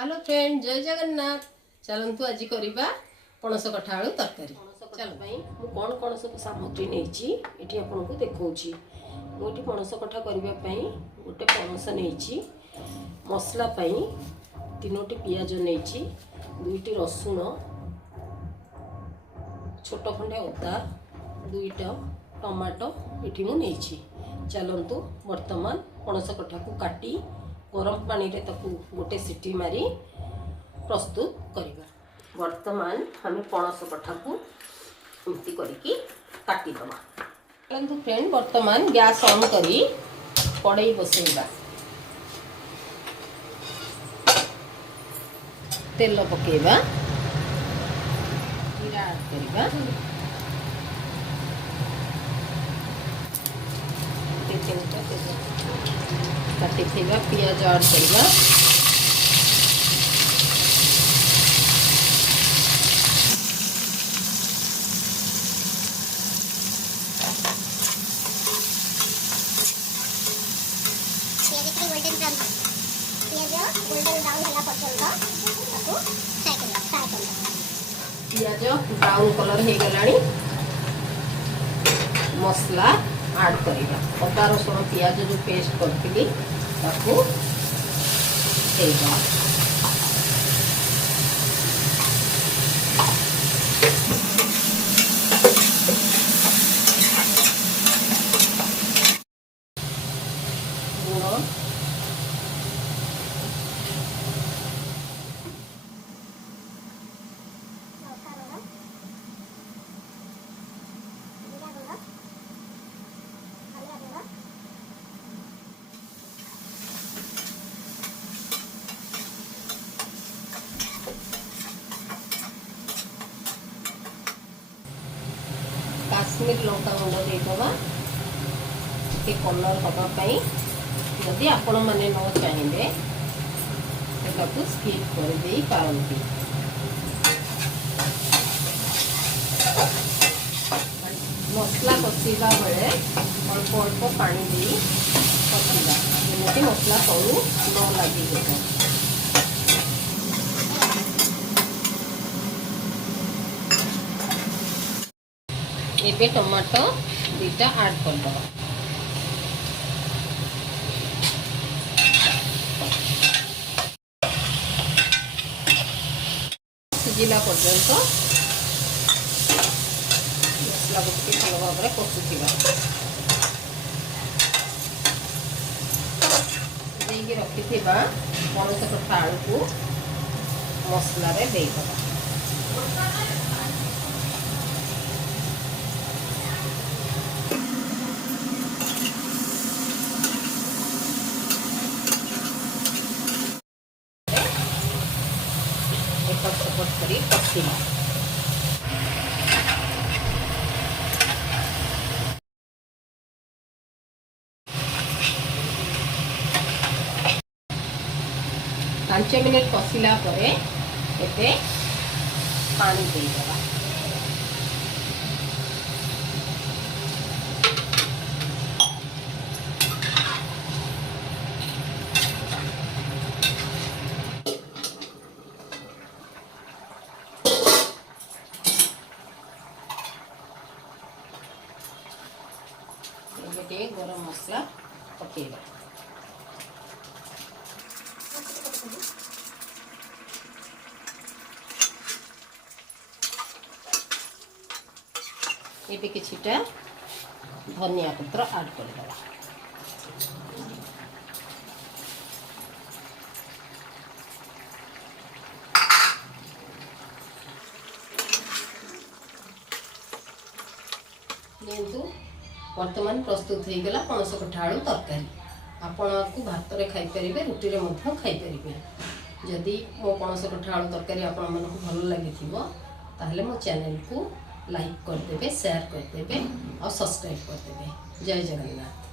Hello friend, जय जगन्नाथ। चलतु आज करवा पणस कठा आलू तरकारी। चल भाई मु कौन कौन सब सामग्री नहीं आपको देखी। मुझे पणस कठा करने गोटे पणस नहीं, मसला तीनोटी पियाज नहीं, दुईटी रसुण, छोट खंडे अदा, दुईटा टमाटो ये मुझे। चलतु वर्तमान पणस कठा को काटी गरम पानी रे ताकू गोटे सीटी मारी प्रस्तुत करिबा। वर्तमान हमें पणस कठा को एमती करके काटी दबा। चलतु फ्रेंड वर्तमान गैस ऑन करी कड़ाई बसैबा, तेल पकेबा, जीरा ऐड करिबा, काटी थेबा पियाज ऐड करिबा, पियाज ब्राउन कलर हो गलानी। मसला ऐड करिबा, अदा रसुण पियाज जो पेस्ट करथिली ताकू देबा। लूण, काश्मीर लंका गुंड देदेबा टे कलर हाँपाई। जदि आपण मैंने न चाहिए तो स्किप कर दे पारती। मसला कषा बेले अल्प अल्प पानी दे कषा जमी मसला तलू न लगे। एबे टमाटो दुईटा ऐड करदे, सिझिला पर्यंत मसला को भल भाव में कषुवा रखि पणस कठा आलू को मसला रे देदेबा। सपोर्ट करी कषिबा। पांच मिनट कषिला परे एते पानी देदेबा। गरम मसला पकेबा, ये किछिटा धनिया पत्र ऐड करदेबा। वर्तमान प्रस्तुत हो गला पणस कठा आलू तरकारी। आपण को भात रे खाई परिबे, रुटी रे मध्य खाई परिबे। जदि मो पणस कठा आलू तरकारी आपण मन को भल लागि थिबो ताहले मो चैनल को लाइक कर देबे, शेयर कर देबे और सब्सक्राइब कर देबे। जय जगन्नाथ।